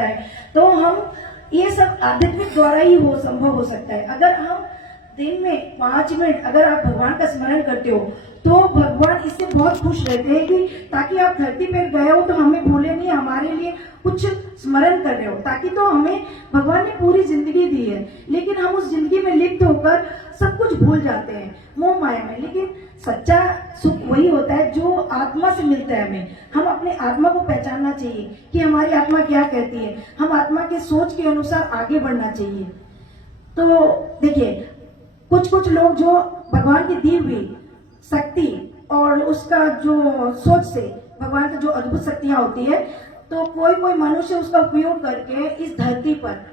है। तो हम ये सब आध्यात्मिक द्वारा ही संभव हो सकता है। अगर हम दिन में 5 मिनट अगर आप भगवान का स्मरण करते हो तो भगवान इससे बहुत खुश रहते हैं कि ताकि आप धरती पर गए हो तो हमें भूले नहीं, हमारे लिए कुछ स्मरण कर रहे हो, ताकि तो हमें भगवान ने पूरी जिंदगी दी है, लेकिन हम उस जिंदगी में लिप्त होकर सब कुछ भूल जाते हैं मोह माया में। लेकिन सच्चा सुख वही होता है जो आत्मा से मिलता है हमें। हम अपने आत्मा को पहचानना चाहिए कि हमारी आत्मा क्या कहती है, हम आत्मा के सोच के अनुसार आगे बढ़ना चाहिए। तो देखिए, कुछ लोग जो भगवान की दी हुई शक्ति और उसका जो सोच से भगवान की जो अद्भुत शक्तियां होती है, तो कोई मनुष्य उसका उपयोग करके इस धरती पर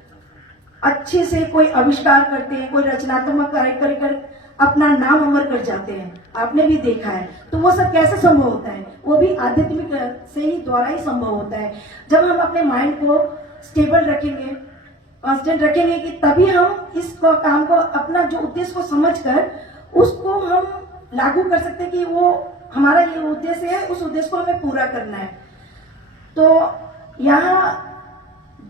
अच्छे से कोई आविष्कार करते हैं, कोई रचनात्मक कार्य कर अपना नाम अमर कर जाते हैं। आपने भी देखा है। तो वो सब कैसे संभव होता है? वो भी आध्यात्मिक से ही द्वारा ही संभव होता है। जब हम अपने माइंड को स्टेबल रखेंगे, कांस्टेंट रखेंगे, कि तभी हम इस काम को, अपना जो उद्देश्य को समझकर उसको हम लागू कर सकते हैं कि वो हमारा ये उद्देश्य है, उस उद्देश्य को हमें पूरा करना है। तो यहाँ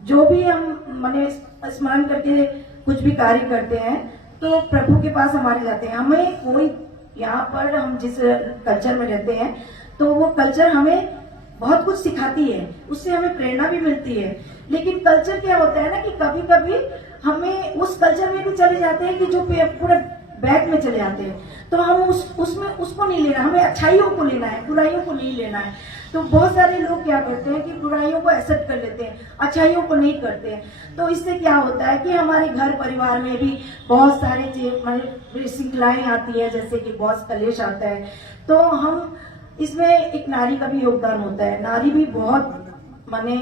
जो भी हम माने स्मरण करके कुछ भी कार्य करते हैं तो प्रभु के पास हमारे जाते हैं। हमें कोई यहाँ पर हम जिस कल्चर में रहते हैं तो वो कल्चर हमें बहुत कुछ सिखाती है, उससे हमें प्रेरणा भी मिलती है। लेकिन कल्चर क्या होता है ना कि कभी कभी हमें उस कल्चर में भी चले जाते हैं कि जो पूरा बैक में चले जाते हैं। तो हम उसमें उसको नहीं लेना, हमें अच्छाइयों को लेना है, बुराइयों को नहीं लेना है। तो बहुत सारे लोग क्या करते हैं कि बुराइयों को एक्सेप्ट कर लेते हैं, अच्छाइयों को नहीं करते हैं। तो इससे क्या होता है कि हमारे घर परिवार में भी बहुत सारे श्रृंखलाएं आती है, जैसे कि बहुत कलेश आता है। तो हम इसमें एक नारी का भी योगदान होता है। नारी भी बहुत माने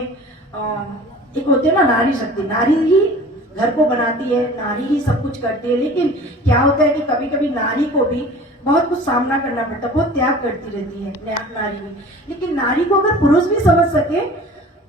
एक होते है ना नारी शक्ति, नारी ही घर को बनाती है, नारी ही सब कुछ करती है। लेकिन क्या होता है कि कभी कभी नारी को भी बहुत कुछ सामना करना पड़ता है, बहुत त्याग करती रहती है नारी भी। लेकिन नारी को अगर पुरुष भी समझ सके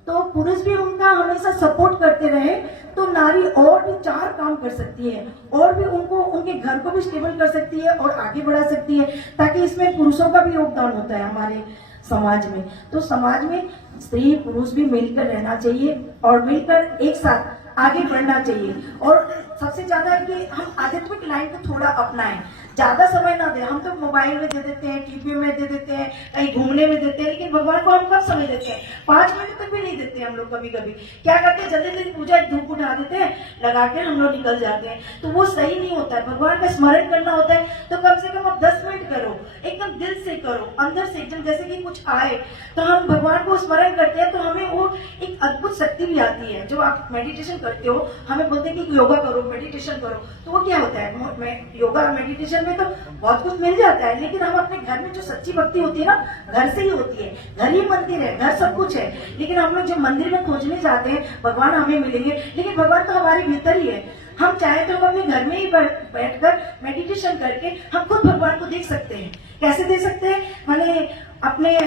तो पुरुष भी उनका हमेशा सपोर्ट करते रहे तो नारी और भी 4 काम कर सकती है, और भी उनको उनके घर को भी स्टेबल कर सकती है और आगे बढ़ा सकती है। ताकि इसमें पुरुषों का भी योगदान होता है हमारे समाज में। तो समाज में स्त्री पुरुष भी मिलकर रहना चाहिए और मिलकर एक साथ आगे बढ़ना चाहिए। और सबसे ज्यादा है कि हम आध्यात्मिक लाइन को थोड़ा अपनाएं, ज्यादा समय ना दें। हम तो मोबाइल में दे देते हैं, टीवी में दे देते हैं, कहीं घूमने में देते हैं, लेकिन भगवान को हम कब समय देते हैं? 5 मिनट तक भी नहीं देते हम लोग। कभी कभी क्या करते हैं, जल्दी जल्दी पूजा धूप उठा देते हैं, लगा के हम लोग निकल जाते हैं। तो वो सही नहीं होता है। भगवान का स्मरण करना होता है तो कम से कम आप 10 मिनट करो, एकदम दिल से करो, अंदर से एकदम जैसे कि कुछ आए। तो हम भगवान को स्मरण करते हैं तो हमें वो एक अद्भुत शक्ति भी आती है। जो आप मेडिटेशन करते हो, हमें बोलते हैं कि योगा करो, मेडिटेशन करो, तो वो क्या होता है, योगा मेडिटेशन में तो बहुत कुछ मिल जाता है। लेकिन हम अपने घर में जो सच्ची भक्ति होती है ना, घर से ही होती है। घर ही मंदिर है, घर सब कुछ है। लेकिन हम लोग जो मंदिर में खोजने जाते हैं भगवान हमें मिलेंगे, लेकिन भगवान तो हमारे भीतर ही है। हम चाहे तो हम अपने घर में ही बैठकर मेडिटेशन करके हम खुद भगवान को देख सकते हैं। कैसे देख सकते हैं? माने अपने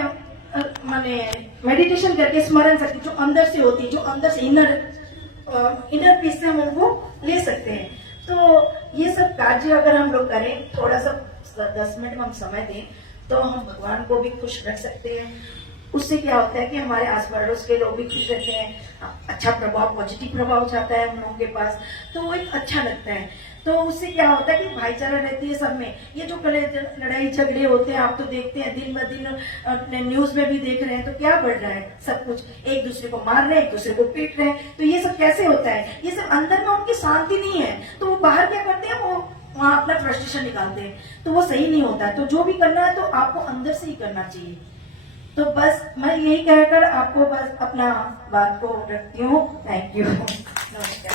मेडिटेशन करके स्मरण शक्ति जो अंदर से होती है, जो अंदर से इनर पीस से हम उनको ले सकते हैं। तो ये सब कार्य अगर हम लोग करें, थोड़ा सा 10 मिनट हम समय दें, तो हम भगवान को भी खुश रख सकते हैं। उससे क्या होता है कि हमारे आस पड़ोस के लोग भी खुश रहते हैं, अच्छा प्रभाव, पॉजिटिव प्रभाव जाता है हम लोगों के पास, तो वो एक अच्छा लगता है। तो उससे क्या होता है कि भाईचारा रहती है सब में। ये जो लड़ाई झगड़े होते हैं, आप तो देखते हैं दिन ब दिन न्यूज में भी देख रहे हैं, तो क्या बढ़ रहा है? सब कुछ एक दूसरे को मार रहे हैं, एक दूसरे को पीट रहे हैं। तो ये सब कैसे होता है? ये सब अंदर में उनकी शांति नहीं है, तो वो बाहर क्या करते हैं, वो वहां अपना फ्रस्ट्रेशन निकालते हैं। तो वो सही नहीं होता है। तो जो भी करना है तो आपको अंदर से ही करना चाहिए। तो बस मैं यही कहकर आपको बस अपना बात को रखती हूँ। Thank you. नमस्कार।